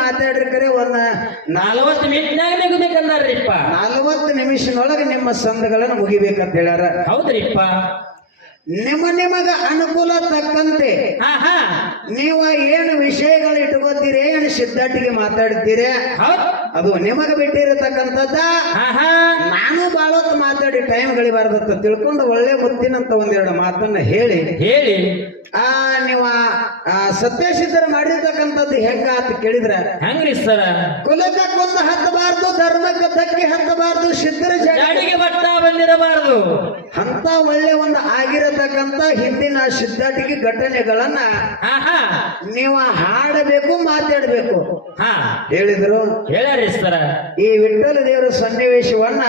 ಮಾತಾಡ್ರಿ ಕರೆ ಒಂದ್ 40 ಮಿನಿಟ್ನಾಗ ಮುಗಿಬೇಕಂದಾರ್ರಿಪ್ಪ. 40 ನಿಮಿಷನೊಳಗೆ ನಿಮ್ಮ ಸಂಘಗಳನ್ನ ಮುಗಿಬೇಕಂತ ಹೇಳ್ಯಾರ. ಹೌದ್ರಿಪ್ಪ. ನಿಮಗ ಅನುಕೂಲ ತಕ್ಕಂತೆ ನೀವು ಏನು ವಿಷಯಗಳು ಇಟ್ಕೋತೀರಿ, ಏನು ಸಿದ್ಧಾಟಿಗೆ ಮಾತಾಡ್ತೀರಿ, ಅದು ನಿಮಗ ಬಿಟ್ಟಿರತಕ್ಕಂಥದ್ದ. ನಾನು ಬಾಳ ಹೊತ್ತು ಮಾತಾಡಿ ಟೈಮ್ ಗಳಿಬಾರ್ದತ್ತ ತಿಳ್ಕೊಂಡು ಒಳ್ಳೆ ಮುತ್ತಿನಂತ ಒಂದೆರಡು ಮಾತನ್ನ ಹೇಳಿ ನೀವು ಸತ್ಯಸಿದ್ಧರು ಮಾಡಿರ್ತಕ್ಕಂಥದ್ದು ಹೆಂಗ ಅಂತ ಕೇಳಿದ್ರ ಹೆಂಗ್ರಿ ಸರ? ಕುಲಕ್ಕೆ ಕೊಂದು ಹತ್ತಬಾರ್ದು, ಧರ್ಮಕ್ಕೆ ಧಕ್ಕೆ ಹತ್ತಬಾರ್ದು, ಸಿದ್ಧರ ಜಾಡಿಗೆ ಬಟ್ಟ ಬಂದಿರಬಾರದು ಅಂತ ಒಳ್ಳೆ ಒಂದು ಆಗಿರತಕ್ಕಂತ ಹಿಂದಿನ ಸಿದ್ಧಾಟಿಗೆ ಘಟನೆಗಳನ್ನ ನೀವು ಹಾಡಬೇಕು, ಮಾತಾಡಬೇಕು ಹೇಳಿದ್ರು. ಹೇಳ್ಯಾರಿ ಸರ. ಈ ವಿಠ್ಠಲ ದೇವರ ಸನ್ನಿವೇಶವನ್ನ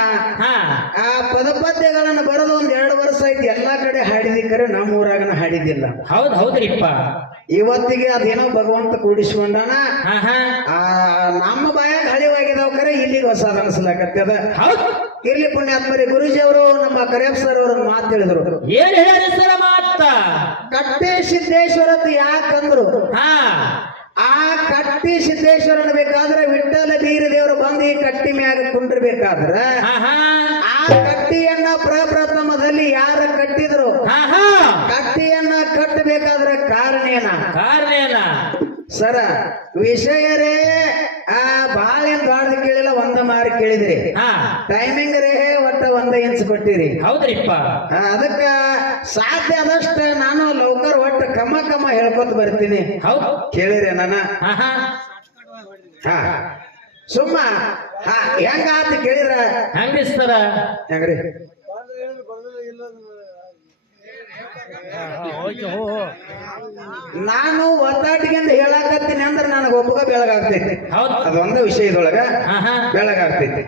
ಆ ಪದಪದ್ಯಗಳನ್ನ ಬರೋದು ಒಂದ್ 2 ವರ್ಷ ಆಯ್ತು. ಎಲ್ಲಾ ಕಡೆ ಹಾಡಿದಿಕ್ಕರೆ ನಮ್ಮ ಊರಾಗನ ಹಾಡಿದ್ದಿಲ್ಲ. ಹೌದ್ರಿಪ್ಪ. ಇವತ್ತಿಗೆ ಅದೇನೋ ಭಗವಂತ ಕೂಡಿಸ್ಕೊಂಡಾನ. ನಮ್ಮ ಬಾಯಾಗ ಹಳಿವಾಗಿದಾವ್ ಕರೆ ಇಲ್ಲಿಗೆ ಹೊಸದ ಅನ್ಸ್ಲಾಕತ್ತದ. ಇರ್ಲಿ ಪುಣ್ಯಾತ್ಮರಿ. ಗುರುಜಿ ಅವರು ನಮ್ಮ ಕರಿಯಪ್ಪ ಸರ್ ಅವ್ರ ಮಾತು ಹೇಳಿದ್ರು. ಏನ್ ಹೇಳಿ ಸರ ಮಾತ? ಕಟ್ಟೆ ಸಿದ್ದೇಶ್ವರತ್ ಯಾಕಂದ್ರು, ಆ ಕಟ್ಟಿ ಸಿದ್ದೇಶ್ವರನ ಬೇಕಾದ್ರೆ ವಿಠ್ಠಲ ಬೀರ ದೇವರು ಬಂದು ಈ ಕಟ್ಟಿ ಮ್ಯಾಗ ಕುಂಡ್ರಬೇಕಾದ್ರ ಆ ಕಟ್ಟಿಯನ್ನ ಪ್ರಪ್ರಥಮದಲ್ಲಿ ಯಾರ ಕಟ್ಟಿದ್ರು, ಕಟ್ಟಿಯನ್ನ ಕಟ್ಟಬೇಕಾದ್ರೆ ಕಾರಣ ಏನ ಸರ? ವಿಷಯರೇ ಬಾಳೇನ್ ದೊಡ್ಡದು ಕೇಳಿಲ್ಲ, ಒಂದ ಮಾರಿ ಕೇಳಿದ್ರಿ. ಟೈಮಿಂಗ್ ರೇ ಒಟ್ಟ 1 ಇಂಚ್ ಕೊಟ್ಟಿರಿ. ಹೌದ್ರಿಪ್ಪ. ಅದಕ್ಕ ಸಾಧ್ಯ ಆದಷ್ಟ ನಾನು ಲೌಕರ್ ಒಟ್ಟ ಕಮ್ಮ ಹೇಳ್ಕೊತ ಬರ್ತೀನಿ. ಕೇಳಿರಿ ನನ್ನ ಸುಮ್ಮ ಹೆಂಗ ಅಂತ ಕೇಳಿದ್ರ ಹೆಂಗ್ರಿ ಸರ? ಹೆಂಗ್ರಿ ನಾನು ಒತ್ತಾಟಿಗೆಂದು ಹೇಳಾಕತ್ತೀನಿ ಅಂದ್ರೆ ನನಗೆ ಒಬ್ಬಗ ಬೆಳಗಾಗ್ತೈತಿ. ಅದೊಂದು ವಿಷಯದೊಳಗ ಬೆಳಗಾಗ್ತೈತಿ.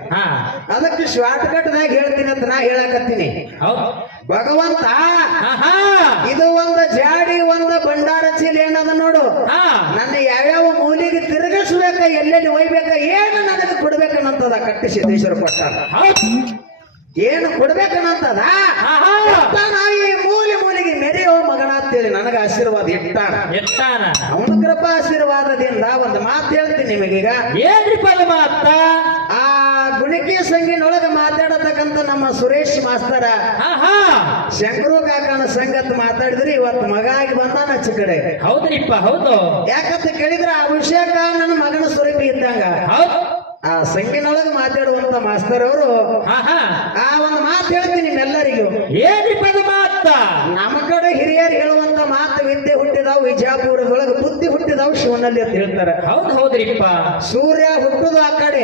ಅದಕ್ಕೆ ಶಾರ್ಟ್ ಕಟ್ದಾಗ ಹೇಳ್ತೀನಿ ಅಂತ ನಾ ಹೇಳಾಕತ್ತೀನಿ. ಭಗವಂತ ಇದು ಒಂದು ಜಾಡಿ, ಒಂದು ಭಂಡಾರ ಚೀಲ ಏನದ ನೋಡು, ನನ್ನ ಯಾವ್ಯಾವ ಮೂಲಿಗೆ ತಿರುಗಿಸ್ಬೇಕ, ಎಲ್ಲೆಲ್ಲಿ ಒಯ್ಬೇಕ, ಏನು ನನಗೆ ಕೊಡ್ಬೇಕನ್ನಂತದ ಕಟ್ಟಿ ಸಿದ್ದೇಶ್ವರ ಕೊಟ್ಟ. ಏನು ಕೊಡ್ಬೇಕನ್ನಂತದ ಈ ಮೂಲಿಗೆ ಮೆರೆಯೋ ಮಗನ ಅಂತೇಳಿ ನನಗ ಆಶೀರ್ವಾದ ಇಟ್ಟಾನ. ಅವನ ಕೃಪಾ ಆಶೀರ್ವಾದದಿಂದ ಒಂದು ಮಾತು ಹೇಳ್ತೀನಿ ನಿಮಗೀಗ. ಏನ್ರಿಪ್ಪ ಅದು ಮಾತ? ಆ ಗುಣಿಕೆ ಸಂಗಿನೊಳಗ ಮಾತಾಡತಕ್ಕಂತ ನಮ್ಮ ಸುರೇಶ್ ಮಾಸ್ತರ ಶಂಕರು ಕಾಕನ ಸಂಗತ್ ಮಾತಾಡಿದ್ರಿ. ಇವತ್ತು ಮಗ ಆಗಿ ಬಂದಾನ ಆಚೆ ಕಡೆ. ಹೌದ್ರಿಪ್ಪ. ಹೌದು. ಯಾಕಂತ ಕೇಳಿದ್ರ ಅಭಿಷೇಕ ನನ್ನ ಮಗನ ಸ್ವರೂಪಿ ಇದ್ದಂಗ. ಆ ಸಂಗಿನೊಳಗ ಮಾತಾಡುವಂತ ಮಾಸ್ತರ್ ಅವರು ಆ ಒಂದು ಮಾತು ಹೇಳ್ತೀನಿ ನಿಮ್ಮೆಲ್ಲರಿಗೂ. ಏನ್ರಿಪ್ಪ ಅದು ಮಾತ? ನಮ್ಮ ಕಡೆ ಹಿರಿಯರು ಹೇಳುವಂತ ಮಾತು, ವಿದ್ಯೆ ಹುಟ್ಟಿದಾವ್ ವಿಜಯಪುರದೊಳಗೆ, ಬುದ್ಧಿ ಹುಟ್ಟಿದಾವ್ ಶಿವನಲ್ಲಿ ಅಂತ ಹೇಳ್ತಾರೆ. ಹೌದ್ರಿಪ್ಪ. ಸೂರ್ಯ ಹುಟ್ಟುದು ಆ ಕಡೆ,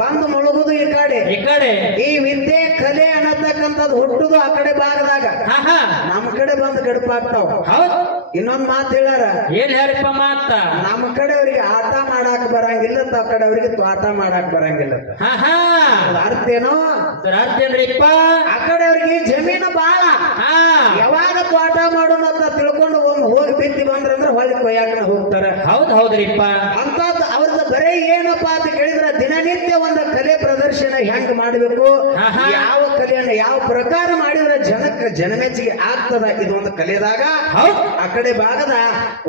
ಬಂದು ಮುಳುಗುದು ಈ ಕಡೆ. ಈ ವಿದ್ಯೆ ಕಲೆ ಅನ್ನತಕ್ಕಂಥದ್ದು ಹುಟ್ಟುದು ಆ ಕಡೆ ಭಾಗದಾಗ, ನಮ್ಮ ಕಡೆ ಬಂದು ಗಡಪಾಗ್ತಾವ. ಇನ್ನೊಂದ್ ಮಾತು ಹೇಳ್ಯಾರ. ಏನ್ ಹೇಳ್ರಿಪ್ಪ ಮಾತ? ನಮ್ಮ ಕಡೆ ಅವ್ರಿಗೆ ಆಟ ಮಾಡಾಕ್ ಬರಂಗಿಲ್ಲ, ಆ ಕಡೆ ಅವ್ರಿಗೆ ತೋಟ ಮಾಡಾಕ್ ಬರಂಗಿಲ್ಲ. ಅರ್ಥ ಏನೋ? ಅರ್ಥ ಏನ್ರಿಪ್ಪ? ಆ ಕಡೆ ಅವ್ರಿಗೆ ಜಮೀನು ಬಾಳ, ಯಾವಾಗ ತೋಟ ಮಾಡೋಣ ಅಂತ ತಿಳ್ಕೊಂಡು ಹೋಗಿ ಬಿತ್ತಿ ಬಂದ್ರಂದ್ರೆ ಹೊಳ್ಳಿ ಕೊಯ್ಯಾಕ ಹೋಗ್ತಾರ. ಹೌದ್ರಿಪ್ಪ. ಅಂತದ್ ಅವ್ರದ್ದು ಬರೇ ಏನಪ್ಪಾ ಅಂತ ಕೇಳಿದ್ರ ದಿನನಿತ್ಯ ಒಂದು ಕಲೆ ಪ್ರದರ್ಶನ ಹೆಂಗ್ ಮಾಡ್ಬೇಕು, ಯಾವ ಕಲೆಯನ್ನ ಯಾವ ಪ್ರಕಾರ ಮಾಡಿದ್ರೆ ಜನಕ್ಕೆ ಜನಮೆಚ್ಚಿಗೆ ಆಗ್ತದ, ಇದು ಒಂದು ಕಲೆದಾಗ ಆ ಕಡೆ ಭಾಗದ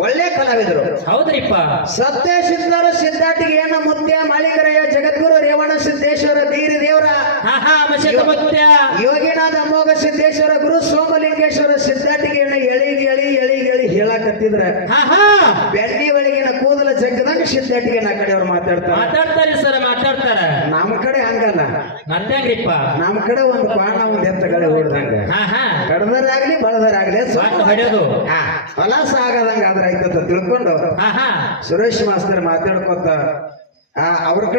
ಒಳ್ಳೆ ಕಲಾವಿದರು. ಹೌದ್ರಿಪ್ಪ. ಸತ್ಯ ಸಿದ್ಧರ ಸಿದ್ಧಾಟಿಗೆ ಏನ ಮುತ್ಯ ಮಾಳಿಕರಯ್ಯ ಜಗದ್ಗುರು ರೇವಣ ಸಿದ್ದೇಶ್ವರ ಬೀರಿ ದೇವರ ಯೋಗಿನಾಥ ಅಮೋಘ ಸಿದ್ದೇಶ್ವರ ಗುರು ಸೋಮಲಿಂಗೇಶ್ವರ ಸಿದ್ಧಾಟಿಗೆ ಎಳಿ ಹೇಳಕತ್ತಿದ್ರ ಬೆಣ್ಣಿ ಒಳಗಿನ ಕೂದಲ ಜಗ್ಗದಂಗ ಸಿದ್ಧಾಟಿಗೆ ನಾ ಕಡೆ ಅವ್ರು ಮಾತಾಡ್ತಾರೆ ಸರ್. ಮಾತಾಡ್ತಾರ. ನಮ್ಮ ಕಡೆ ಹಂಗಲ್ಲ. ಮತ್ತೇನ್ರಿಪ್ಪ? ನಮ್ಮ ಕಡೆ ಒಂದು ಕ್ವಾಣ ಒಂದು ಎತ್ತಗಡೆ ಹೊಡ್ದಂಗ, ಕಡದರಾಗ್ಲಿ ಬಳದರಾಗ್ಲಿ ಹೊಡೆಯೋದು ಹೊಲಸ ಆಗದಂಗ ಆದ್ರ ಆಯ್ತದ ತಿಳ್ಕೊಂಡು ಸುರೇಶ್ ಮಾಸ್ತರ್ ಮಾತಾಡ್ಕೊತ ಅವ್ರ ಕಡೆ